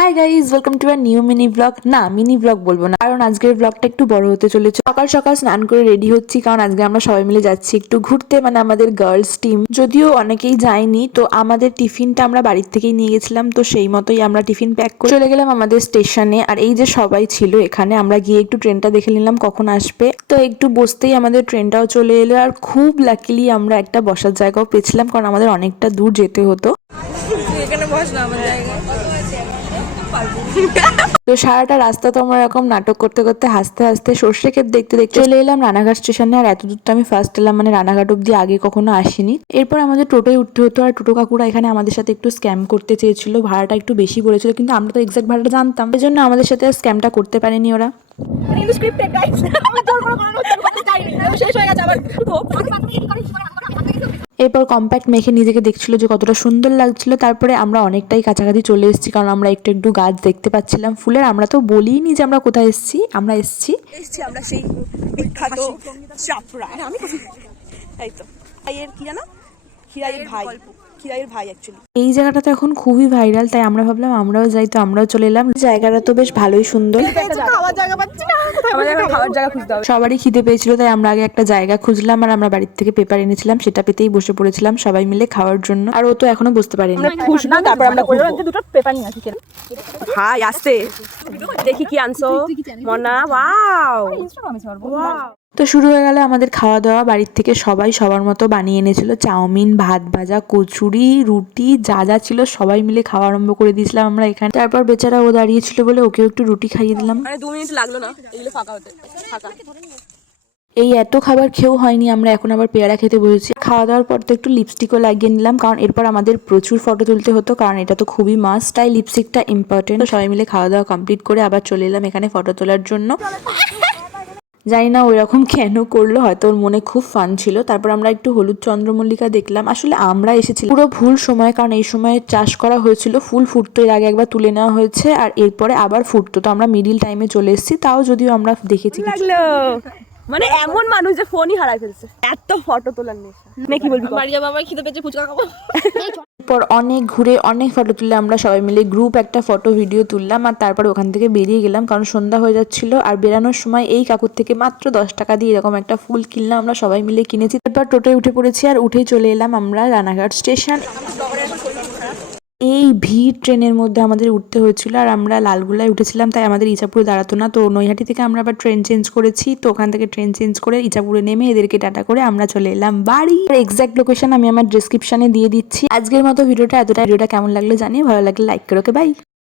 High guys, welcome to our new mini vlog. না, mini vlog বলবো না, কারণ আজকের ব্লগটা একটু বড় হতে চলেছে। সকাল সকাল স্নান করে রেডি হচ্ছি, কারণ আজকে আমরা সবাই মিলে যাচ্ছি একটু ঘুরতে, মানে আমাদের গার্লস টিম। যদিও অনেকেই যায়নি, তো আমাদের টিফিনটা আমরা বাড়ির থেকেই নিয়ে গেছিলাম, তো সেই মতোই আমরা টিফিন প্যাক করে চলে গেলাম আমাদের স্টেশনে। আর এই যে সবাই ছিল এখানে, আমরা গিয়ে একটু ট্রেনটা দেখে নিলাম কখন আসবে। তো একটু বসতেই আমাদের ট্রেনটাও চলে এলো, আর খুব লাকিলি আমরা একটা বসার জায়গাও পেয়েছিলাম, কারণ আমাদের অনেকটা দূর যেতে হতো। এখানে বস না আমার জায়গায়। তো সারাটা রাস্তা তো আমরা এরকম নাটক করতে করতে হাসতে হাসতে সর্ষে ক্ষেত দেখতে দেখতে চলে এলাম রানাঘাট স্টেশনে। আর এত দূর তো আমি ফার্স্ট এলাম, মানে রানাঘাট অব্দি আগে কখনো আসিনি। এরপর আমাদের টোটোয় উঠতে হতো, আর টোটো কাকুরা এখানে আমাদের সাথে একটু স্ক্যাম করতে চেয়েছিল, ভাড়াটা একটু বেশি বলেছিল, কিন্তু আমরা তো এক্সাক্ট ভাড়াটা জানতাম, এই জন্য আমাদের সাথে স্ক্যামটা করতে পারেনি ওরা। শেষ হয়ে গেছে আবার। এরপর কম্প্যাক্ট মেখে নিজেকে দেখছিল যে কতটা সুন্দর লাগছিল। তারপরে আমরা অনেকটাই কাছাকাছি চলে এসেছি, কারণ আমরা একটু একটু গাছ দেখতে পাচ্ছিলাম ফুলের। আমরা তো বলিনি যে আমরা কোথায় এসেছি, আমরা এসেছি আমরা সেই বিখ্যাত চাপড়া। আমি এই তো ভাইয়ের কি জানো, খিরাইয়ের ভাই, খিরাইয়ের ভাই অ্যাকচুয়ালি। এই জায়গাটা তো এখন খুবই ভাইরাল, তাই আমরা ভাবলাম আমরাও যাই, তো আমরাও চলে এলাম। জায়গাটা তো বেশ ভালোই সুন্দর। খাওয়ার জায়গা পাচ্ছি না, আমাদের এখন খাওয়ার জায়গা খুঁজতে হবে। সবারই খিদে পেয়েছিল, তাই আমরা আগে একটা জায়গা খুঁজলাম, আর আমরা বাড়ির থেকে পেপার এনেছিলাম, সেটা পেতেই বসে পড়েছিলাম সবাই মিলে খাওয়ার জন্য। আর ও তো এখনো বুঝতে পারিনি। আমরা খুশবো, তারপর আমরা করলাম দুটো পেপার নিয়ে আসি। ভাই আসতে দেখি কি আনছো মনা। Wow wow. তো শুরু হয়ে গেল আমাদের খাওয়া দাওয়া। বাড়ির থেকে সবাই সবার মতো বানিয়ে এনেছিল চাউমিন, ভাত ভাজা, কচুরি, রুটি, যা যা ছিল সবাই মিলে খাওয়া আরম্ভ করে দিয়েছিলাম আমরা এখানে। তারপর বেচারা ও দাঁড়িয়েছিল বলে ওকেও একটু রুটি খাইয়ে দিলাম। মানে 2 মিনিট লাগলো না এগুলো ফাঁকা হতে। ফাঁকা এই এত খাবার খেয়েও হয়নি, আমরা এখন আবার পেয়ারা খেতে বসেছি। খাওয়া দাওয়ার পর তো একটু লিপস্টিকও লাগিয়ে নিলাম, কারণ এরপর আমাদের প্রচুর ফটো তুলতে হতো, কারণ এটা তো খুবই মাস্ট, তাই লিপস্টিকটা ইম্পর্টেন্ট। তো সবাই মিলে খাওয়া দাওয়া কমপ্লিট করে আবার চলে এলাম এখানে ফটো তোলার জন্য। জানি না ওই রকম কেন করলো, হয়তো ওর মনে খুব ফান ছিল। তারপর আমরা একটু হলুদ চন্দ্রমল্লিকা দেখলাম। আসলে আমরা এসেছিলাম পুরো ভুল সময়, কারণ এই সময় চাষ করা হয়েছিল, ফুল ফুটতো, এর আগে একবার তুলে নেওয়া হয়েছে, আর এরপরে আবার ফুটতো। তো আমরা মিডিল টাইমে চলে এসেছি, তাও যদিও আমরা দেখেছি। লাগলো মানে এমন মানুষ যে ফোনই হারায় ফেলছে, এত ফটো তোলার নেশা। নে কি বলবি, বাড়ি যাবো, আমার খিদে পেয়েছে, ফুচকা খাবো। পর অনেক ঘুরে অনেক ফটো তুললে আমরা সবাই মিলে গ্রুপ একটা ফটো ভিডিও তুললাম, আর তারপর ওখান থেকে বেরিয়ে গেলাম, কারণ সন্ধ্যা হয়ে যাচ্ছিল। আর বেরানোর সময় এই কাকুর থেকে মাত্র 10 টাকা দিয়ে এরকম একটা ফুল কিনলাম, আমরা সবাই মিলে কিনেছি। তারপর টোটোয় উঠে পড়েছি, আর উঠেই চলে এলাম আমরা রানাঘাট স্টেশন। এই ভিড় ট্রেনের মধ্যে আমাদের উঠতে হয়েছিল, আর আমরা লালগোলায় উঠেছিলাম, তাই আমাদের ইচাপুরে দাঁড়াতো না। তো নৈহাটি থেকে আমরা আবার ট্রেন চেঞ্জ করেছি, তো ওখান থেকে ট্রেন চেঞ্জ করে ইচাপুরে নেমে এদেরকে টাটা করে আমরা চলে এলাম বাড়ি। এক্সাক্ট লোকেশন আমি আমার ডেসক্রিপশনে দিয়ে দিচ্ছি। আজকের মতো ভিডিওটা এতটা। ভিডিওটা কেমন লাগলো জানিয়ে, ভালো লাগলে লাইক করো। ওকে, বাই।